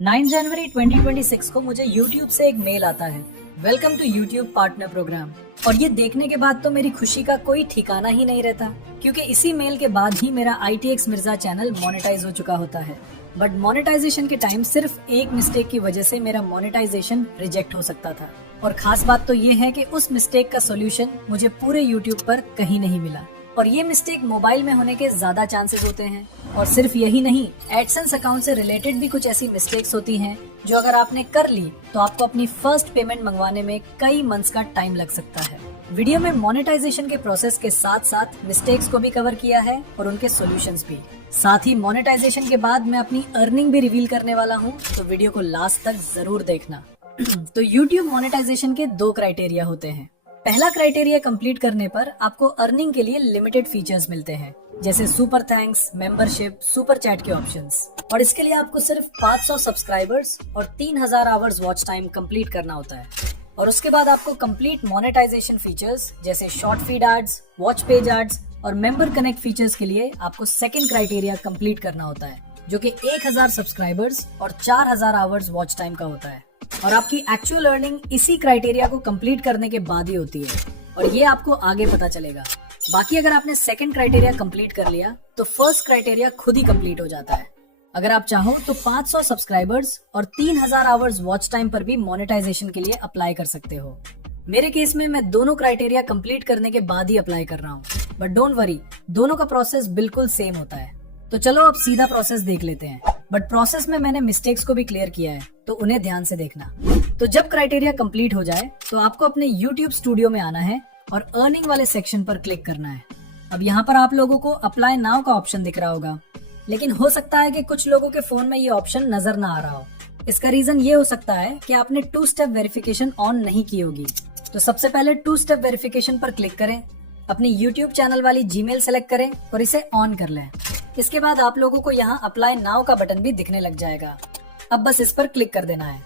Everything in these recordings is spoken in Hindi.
9 जनवरी 2026 को मुझे YouTube से एक मेल आता है, welcome to YouTube partner program. और ये देखने के बाद तो मेरी खुशी का कोई ठिकाना ही नहीं रहता, क्योंकि इसी मेल के बाद ही मेरा ITX मिर्जा चैनल मोनेटाइज हो चुका होता है। बट मोनेटाइजेशन के टाइम सिर्फ एक मिस्टेक की वजह से मेरा मोनेटाइजेशन रिजेक्ट हो सकता था। और खास बात तो ये है कि उस मिस्टेक का सोल्यूशन मुझे पूरे YouTube पर कहीं नहीं मिला। और ये मिस्टेक मोबाइल में होने के ज्यादा चांसेस होते हैं। और सिर्फ यही नहीं, एडसेंस अकाउंट से रिलेटेड भी कुछ ऐसी मिस्टेक्स होती हैं जो अगर आपने कर ली तो आपको अपनी फर्स्ट पेमेंट मंगवाने में कई मंथ्स का टाइम लग सकता है। वीडियो में मोनेटाइजेशन के प्रोसेस के साथ साथ मिस्टेक्स को भी कवर किया है और उनके सॉल्यूशंस भी। साथ ही मोनेटाइजेशन के बाद मैं अपनी अर्निंग भी रिवील करने वाला हूँ, तो वीडियो को लास्ट तक जरूर देखना। तो YouTube मोनेटाइजेशन के 2 क्राइटेरिया होते हैं। पहला क्राइटेरिया कंप्लीट करने पर आपको अर्निंग के लिए लिमिटेड फीचर्स मिलते हैं, जैसे super thanks, membership, super chat के ऑप्शंस। और इसके लिए आपको सिर्फ 500 सब्सक्राइबर्स और 3000 आवर्स वॉच टाइम कंप्लीट करना होता है। और उसके बाद आपको कंप्लीट मोनेटाइजेशन फीचर्स जैसे short feed ads, watch page ads और मेंबर कनेक्ट फीचर्स के लिए आपको सेकंड क्राइटेरिया कंप्लीट करना होता है, जो कि 1000 सब्सक्राइबर्स और 4000 आवर्स वॉच टाइम का होता है। और आपकी एक्चुअल अर्निंग इसी क्राइटेरिया को कंप्लीट करने के बाद ही होती है, और ये आपको आगे पता चलेगा। बाकी अगर आपने सेकंड क्राइटेरिया कंप्लीट कर लिया तो फर्स्ट क्राइटेरिया खुद ही कंप्लीट हो जाता है। अगर आप चाहो तो 500 सब्सक्राइबर्स और 3000 आवर्स वॉच टाइम पर भी मोनेटाइजेशन के लिए अप्लाई कर सकते हो। मेरे केस में मैं दोनों क्राइटेरिया कंप्लीट करने के बाद ही अप्लाई कर रहा हूँ, बट डोंट वरी, दोनों का प्रोसेस बिल्कुल सेम होता है। तो चलो अब सीधा प्रोसेस देख लेते हैं। बट प्रोसेस में मैंने मिस्टेक्स को भी क्लियर किया है, तो उन्हें ध्यान से देखना। तो जब क्राइटेरिया कंप्लीट हो जाए तो आपको अपने YouTube स्टूडियो में आना है और अर्निंग वाले सेक्शन पर क्लिक करना है। अब यहाँ पर आप लोगों को अप्लाई नाउ का ऑप्शन दिख रहा होगा, लेकिन हो सकता है कि कुछ लोगों के फोन में ये ऑप्शन नजर ना आ रहा हो। इसका रीजन ये हो सकता है कि आपने 2 स्टेप वेरिफिकेशन ऑन नहीं की होगी। तो सबसे पहले 2 स्टेप वेरिफिकेशन पर क्लिक करें, अपनी YouTube चैनल वाली जीमेल सेलेक्ट करें और इसे ऑन कर लें। इसके बाद आप लोगों को यहाँ अप्लाई नाउ का बटन भी दिखने लग जाएगा। अब बस इस पर क्लिक कर देना है।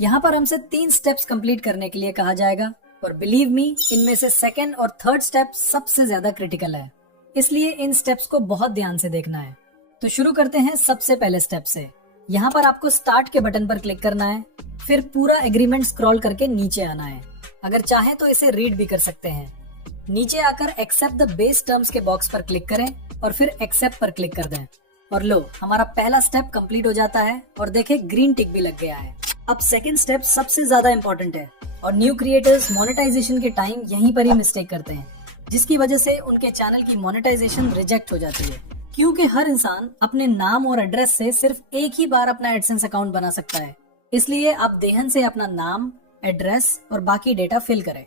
यहाँ पर हमसे 3 स्टेप्स कंप्लीट करने के लिए कहा जाएगा, और बिलीव मी, इनमें से सेकंड और थर्ड स्टेप सबसे ज्यादा क्रिटिकल है, इसलिए इन स्टेप्स को बहुत ध्यान से देखना है। तो शुरू करते हैं सबसे पहले स्टेप से। यहाँ पर आपको स्टार्ट के बटन पर क्लिक करना है, फिर पूरा एग्रीमेंट स्क्रॉल करके नीचे आना है। अगर चाहे तो इसे रीड भी कर सकते हैं। नीचे आकर एक्सेप्ट द बेस टर्म्स के बॉक्स पर क्लिक करें और फिर एक्सेप्ट पर क्लिक कर दें। और लो, हमारा पहला स्टेप कंप्लीट हो जाता है और देखें ग्रीन टिक भी लग गया है। अब सेकंड स्टेप सबसे ज्यादा इंपॉर्टेंट है, और न्यू क्रिएटर्स मोनेटाइजेशन के टाइम यहीं पर ही मिस्टेक करते हैं, जिसकी वजह से उनके चैनल की मोनेटाइजेशन रिजेक्ट हो जाती है। क्योंकि हर इंसान अपने नाम और एड्रेस से सिर्फ एक ही बार अपना एडसेंस अकाउंट बना सकता है, इसलिए आप देहन से अपना नाम, एड्रेस और बाकी डेटा फिल करें।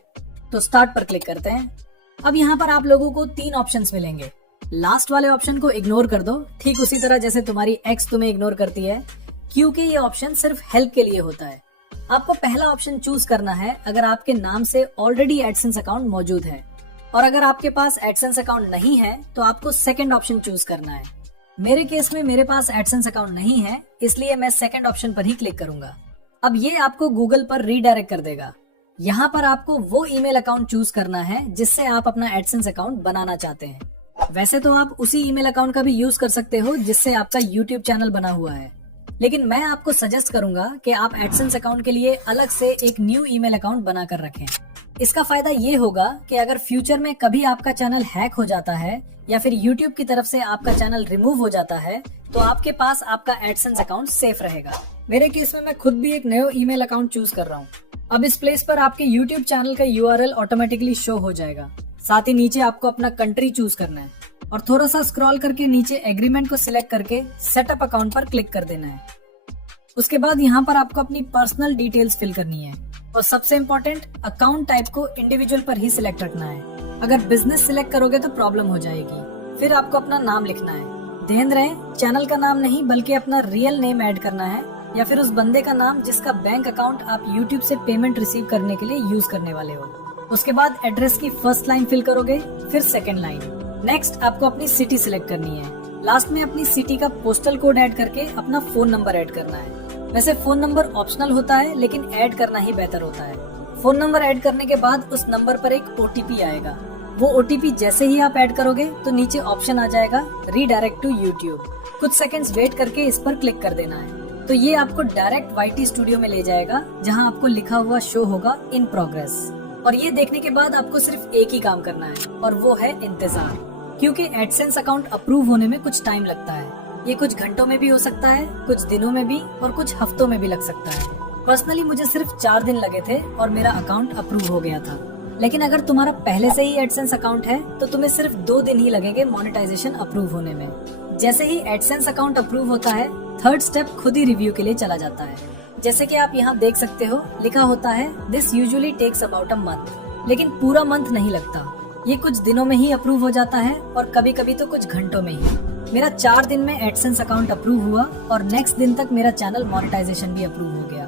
तो स्टार्ट पर क्लिक करते हैं। अब यहाँ पर आप लोगों को 3 ऑप्शंस मिलेंगे। लास्ट वाले ऑप्शन को इग्नोर कर दो, ठीक उसी तरह जैसे तुम्हारी एक्स तुम्हें इग्नोर करती है, क्योंकि ये ऑप्शन सिर्फ हेल्प के लिए होता है। आपको पहला ऑप्शन चूज करना है अगर आपके नाम से ऑलरेडी एडसेंस अकाउंट मौजूद है, और अगर आपके पास एडसेंस अकाउंट नहीं है तो आपको सेकंड ऑप्शन चूज करना है। मेरे केस में मेरे पास एडसेंस अकाउंट नहीं है, इसलिए मैं सेकंड ऑप्शन पर ही क्लिक करूंगा। अब ये आपको गूगल पर रीडायरेक्ट कर देगा। यहाँ पर आपको वो ईमेल अकाउंट चूज करना है जिससे आप अपना एडसेंस अकाउंट बनाना चाहते हैं। वैसे तो आप उसी ईमेल अकाउंट का भी यूज कर सकते हो जिससे आपका YouTube चैनल बना हुआ है, लेकिन मैं आपको सजेस्ट करूंगा कि आप एडसेंस अकाउंट के लिए अलग से एक न्यू ईमेल अकाउंट बनाकर रखें। इसका फायदा ये होगा कि अगर फ्यूचर में कभी आपका चैनल हैक हो जाता है या फिर YouTube की तरफ से आपका चैनल रिमूव हो जाता है, तो आपके पास आपका एडसेंस अकाउंट सेफ रहेगा। मेरे केस में मैं खुद भी एक नया ईमेल अकाउंट चूज कर रहा हूँ। अब इस प्लेस पर आपके YouTube चैनल का URL ऑटोमेटिकली शो हो जाएगा। साथ ही नीचे आपको अपना कंट्री चूज करना है और थोड़ा सा स्क्रॉल करके नीचे एग्रीमेंट को सिलेक्ट करके सेटअप अकाउंट पर क्लिक कर देना है। उसके बाद यहाँ पर आपको अपनी पर्सनल डिटेल्स फिल करनी है, और सबसे इम्पोर्टेंट, अकाउंट टाइप को इंडिविजुअल पर ही सिलेक्ट रखना है। अगर बिजनेस सिलेक्ट करोगे तो प्रॉब्लम हो जाएगी। फिर आपको अपना नाम लिखना है। ध्यान रहे, चैनल का नाम नहीं बल्कि अपना रियल नेम ऐड करना है, या फिर उस बंदे का नाम जिसका बैंक अकाउंट आप YouTube से पेमेंट रिसीव करने के लिए यूज करने वाले हो। उसके बाद एड्रेस की फर्स्ट लाइन फिल करोगे, फिर सेकंड लाइन। नेक्स्ट आपको अपनी सिटी सिलेक्ट करनी है। लास्ट में अपनी सिटी का पोस्टल कोड ऐड करके अपना फोन नंबर ऐड करना है। वैसे फोन नंबर ऑप्शनल होता है, लेकिन ऐड करना ही बेहतर होता है। फोन नंबर ऐड करने के बाद उस नंबर पर एक OTP आएगा। वो OTP जैसे ही आप ऐड करोगे तो नीचे ऑप्शन आ जाएगा रीडायरेक्ट टू YouTube। कुछ सेकंड्स वेट करके इस पर क्लिक कर देना है। तो ये आपको डायरेक्ट YT स्टूडियो में ले जाएगा, जहां आपको लिखा हुआ शो होगा इन प्रोग्रेस। और ये देखने के बाद आपको सिर्फ एक ही काम करना है, और वो है इंतजार, क्योंकि एडसेंस अकाउंट अप्रूव होने में कुछ टाइम लगता है। ये कुछ घंटों में भी हो सकता है, कुछ दिनों में भी, और कुछ हफ्तों में भी लग सकता है। पर्सनली मुझे सिर्फ 4 दिन लगे थे और मेरा अकाउंट अप्रूव हो गया था। लेकिन अगर तुम्हारा पहले से ही एडसेंस अकाउंट है तो तुम्हें सिर्फ 2 दिन ही लगेंगे मोनेटाइजेशन अप्रूव होने में। जैसे ही एडसेंस अकाउंट अप्रूव होता है, थर्ड स्टेप खुद ही रिव्यू के लिए चला जाता है। जैसे कि आप यहाँ देख सकते हो, लिखा होता है this usually takes about a month, लेकिन पूरा मंथ नहीं लगता। ये कुछ दिनों में ही अप्रूव हो जाता है और कभी कभी तो कुछ घंटों में ही। मेरा 4 दिन में एडसेंस अकाउंट अप्रूव हुआ और नेक्स्ट दिन तक मेरा चैनल मोनेटाइजेशन भी अप्रूव हो गया।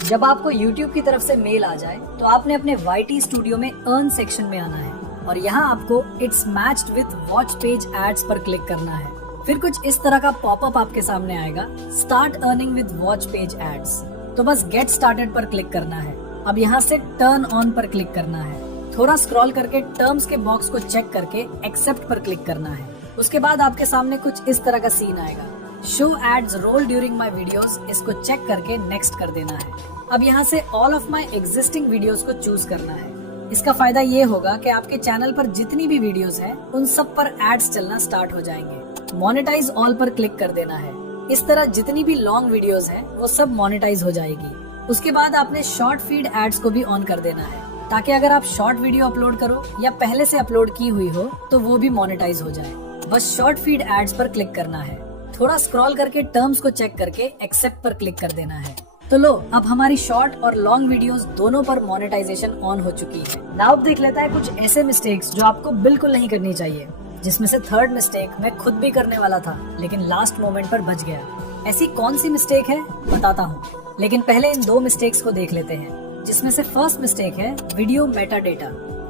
जब आपको YouTube की तरफ से मेल आ जाए तो आपने अपने YT स्टूडियो में अर्न सेक्शन में आना है और यहाँ आपको it's matched with watch page ads पर क्लिक करना है। फिर कुछ इस तरह का पॉपअप आपके सामने आएगा, start earning with watch page ads. तो बस गेट स्टार्टेड पर क्लिक करना है। अब यहाँ से टर्न ऑन पर क्लिक करना है। थोड़ा स्क्रॉल करके टर्म्स के बॉक्स को चेक करके एक्सेप्ट पर क्लिक करना है। उसके बाद आपके सामने कुछ इस तरह का सीन आएगा, show ads roll during my videos. इसको चेक करके नेक्स्ट कर देना है। अब यहाँ से all of my existing videos को चूज करना है। इसका फायदा ये होगा कि आपके चैनल पर जितनी भी वीडियोस हैं, उन सब पर एड्स चलना स्टार्ट हो जाएंगे। मोनेटाइज ऑल पर क्लिक कर देना है। इस तरह जितनी भी लॉन्ग वीडियोस हैं, वो सब मोनेटाइज हो जाएगी। उसके बाद आपने शॉर्ट फीड एड्स को भी ऑन कर देना है, ताकि अगर आप शॉर्ट वीडियो अपलोड करो या पहले से अपलोड की हुई हो तो वो भी मोनेटाइज हो जाए। बस शॉर्ट फीड एड्स पर क्लिक करना है। थोड़ा स्क्रॉल करके टर्म्स को चेक करके एक्सेप्ट पर क्लिक कर देना है। तो लो, अब हमारी शॉर्ट और लॉन्ग वीडियोस दोनों पर मोनेटाइजेशन ऑन हो चुकी है। नाउ अब देख लेता है कुछ ऐसे मिस्टेक्स जो आपको बिल्कुल नहीं करनी चाहिए, जिसमें से थर्ड मिस्टेक मैं खुद भी करने वाला था, लेकिन लास्ट मोमेंट पर बच गया। ऐसी कौन सी मिस्टेक है बताता हूँ, लेकिन पहले इन 2 मिस्टेक्स को देख लेते हैं। जिसमें से फर्स्ट मिस्टेक है वीडियो मेटा डेटा।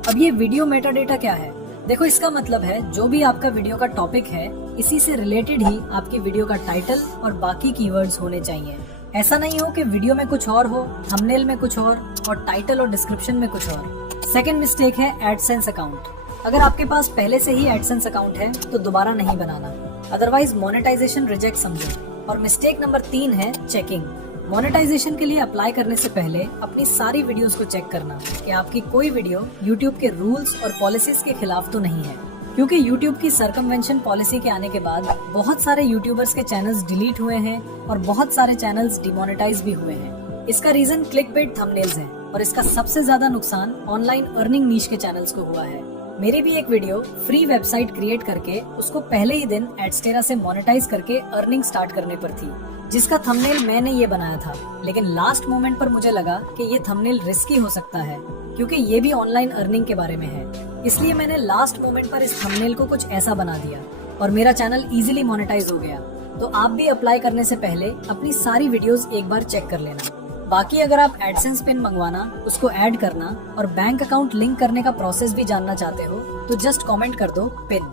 अब ये वीडियो मेटा डेटा क्या है? देखो, इसका मतलब है जो भी आपका वीडियो का टॉपिक है, इसी से रिलेटेड ही आपकी वीडियो का टाइटल और बाकी कीवर्ड्स होने चाहिए। ऐसा नहीं हो कि वीडियो में कुछ और हो, थंबनेल में कुछ और टाइटल और डिस्क्रिप्शन में कुछ और। सेकंड मिस्टेक है एडसेंस अकाउंट। अगर आपके पास पहले से ही एडसेंस अकाउंट है तो दोबारा नहीं बनाना, अदरवाइज मोनेटाइजेशन रिजेक्ट समझो। और मिस्टेक नंबर 3 है चेकिंग। मोनेटाइजेशन के लिए अप्लाई करने से पहले अपनी सारी वीडियोस को चेक करना कि आपकी कोई वीडियो YouTube के रूल्स और पॉलिसीज के खिलाफ तो नहीं है, क्योंकि YouTube की सर्कमवेंशन पॉलिसी के आने के बाद बहुत सारे यूट्यूबर्स के चैनल्स डिलीट हुए हैं और बहुत सारे चैनल्स डिमोनेटाइज भी हुए हैं। इसका रीजन क्लिकबेट थंबनेल्स है और इसका सबसे ज्यादा नुकसान ऑनलाइन अर्निंग नीश के चैनल्स को हुआ है। मेरी भी एक वीडियो फ्री वेबसाइट क्रिएट करके उसको पहले ही दिन एडस्टेरा से मोनेटाइज करके अर्निंग स्टार्ट करने पर थी, जिसका थंबनेल मैंने ये बनाया था। लेकिन लास्ट मोमेंट पर मुझे लगा कि ये थंबनेल रिस्की हो सकता है, क्योंकि ये भी ऑनलाइन अर्निंग के बारे में है। इसलिए मैंने लास्ट मोमेंट पर इस थंबनेल को कुछ ऐसा बना दिया और मेरा चैनल इजीली मोनेटाइज हो गया। तो आप भी अप्लाई करने से पहले अपनी सारी वीडियोस एक बार चेक कर लेना। बाकी अगर आप एडसेंस पिन मंगवाना, उसको ऐड करना और बैंक अकाउंट लिंक करने का प्रोसेस भी जानना चाहते हो तो जस्ट कमेंट कर दो पिन।